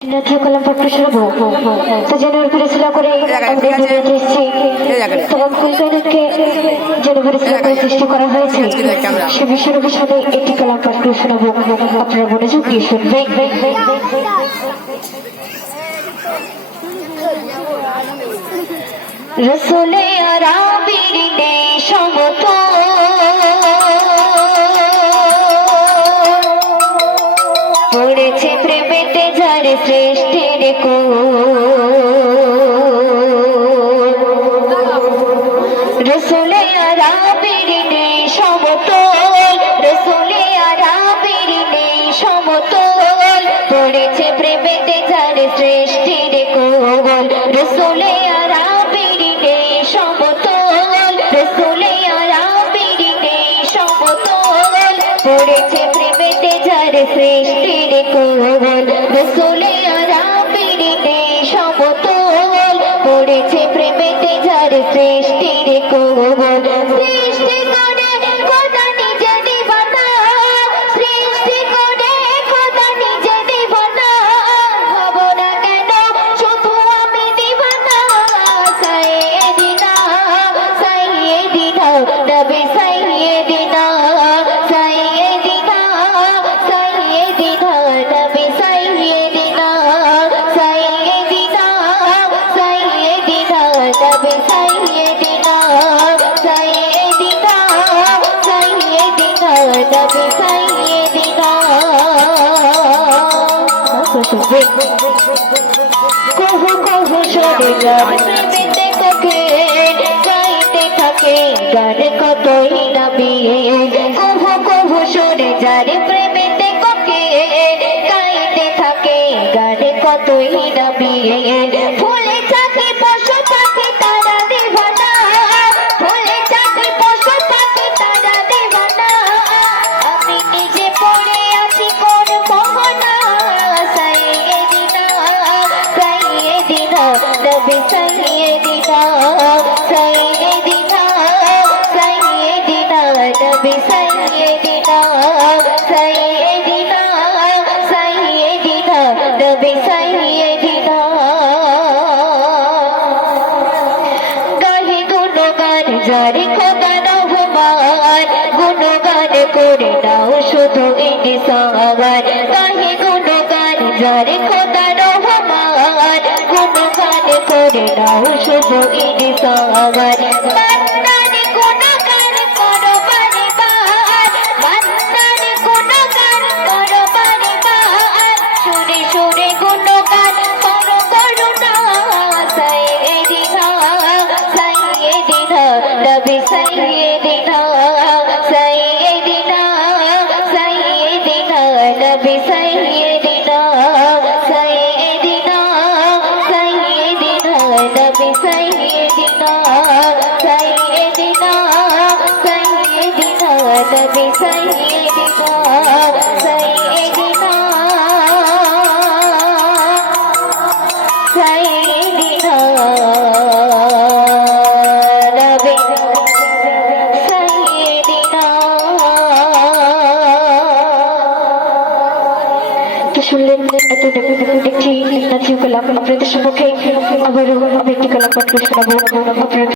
জাতীয় কলাম পাঠ্য শোনাবো তো জেনুয়ারি পরিচালনা করে আমাদের দুনিয়াতে এসেছি তমাম কুলকানুনকে জেনুয়ারি পরিচালনা করে সৃষ্টি করা হয়েছে সে বিশ্বরূপের সাথে একটি কলাম পাঠ্য শোনাবো আপনারা মনোযোগ দিয়ে শুনবেন। রসুলে আরাবির সমত পড়েছে প্রেমেতে যার শ্রেষ্ঠের রসুলে আরাবির সমতল রসুলে আরাবির সমতল পড়েছে প্রেমেতে যার শ্রেষ্ঠের কোল রসুলে আরাবির সমতল রসুলে আরাবির সমতল পড়েছে প্রেমেতে যার শ্রেষ্ঠের কোল রসুলে আরাবির সমতল পড়েছে প্রেমেতে যার শ্রেষ্ঠের কোল সৃষ্টি করে খোদা নিজে দিবানা সৃষ্টি করে খোদা নিজে দিবানা ভাবনা কেন শুধু আমি দিবানা সাইয়েদিনা সাইয়েদিনা নবী সাইয়েদিনা সাইয়েদিনা সাইয়েদিনা নবী সাইয়েদিনা সাইয়েদিনা সাইয়েদিনা নবী সাইয়েদিনা সাইয়েদিনা সাইয়েদিনা নবী সাইয়েদিনা কহু কহু সরে গান প্রেমেতে ককে গাইতে থাকে গান কতই নামি কহু কহু সরে যারে প্রেমেতে ককে গাইতে থাকে গান কতই নামি ফুলে চাকি পশু পাখি তারা দেবানা ফুলে চাকি পশু পাখি তারা দেবানা আমি নিজে পড়ে আছি কোন মোহনা সাইয়েদিনা সাইয়েদিনা নবী সাইয়েদিনা সাইয়েদিনা সাইয়েদিনা নবী সাইয়েদিনা সাইয়েদিনা সাইয়েদিনা নবী সাইয়েদিনা গাহি গুণগান যারে খোদা রহমান গুণগান করে নাও শুধু ইনসান গাহি গুণগান যারে খোদা রহমান গুণগান করে নাও শুধু ইনসান বান্দারে গুণগান করো বারে বার বান্দারে গুণগান করো বারে বার শুনে শুনে গুণগান করো করুণা সাইয়েদিনা সাইয়েদিনা নবী সাইয়েদিনা সাইয়েদিনা সাইয়েদিনা নবী সাইয়েদিনা সাইয়েদিনা সাইয়েদিনা নবী সাইয়েদিনা সাইয়েদিনা সাইয়েদিনা নবী সাইয়েদিনা সাইয়েদিনা সাইয়েদিনা নবী সাইয়েদিনা। তো শুনলেন এত দেখছি জাতীয় কলাম আপনাদের সম্মুখে আবারও আমি একটি কলাম পাঠ শোনাবো আপনারা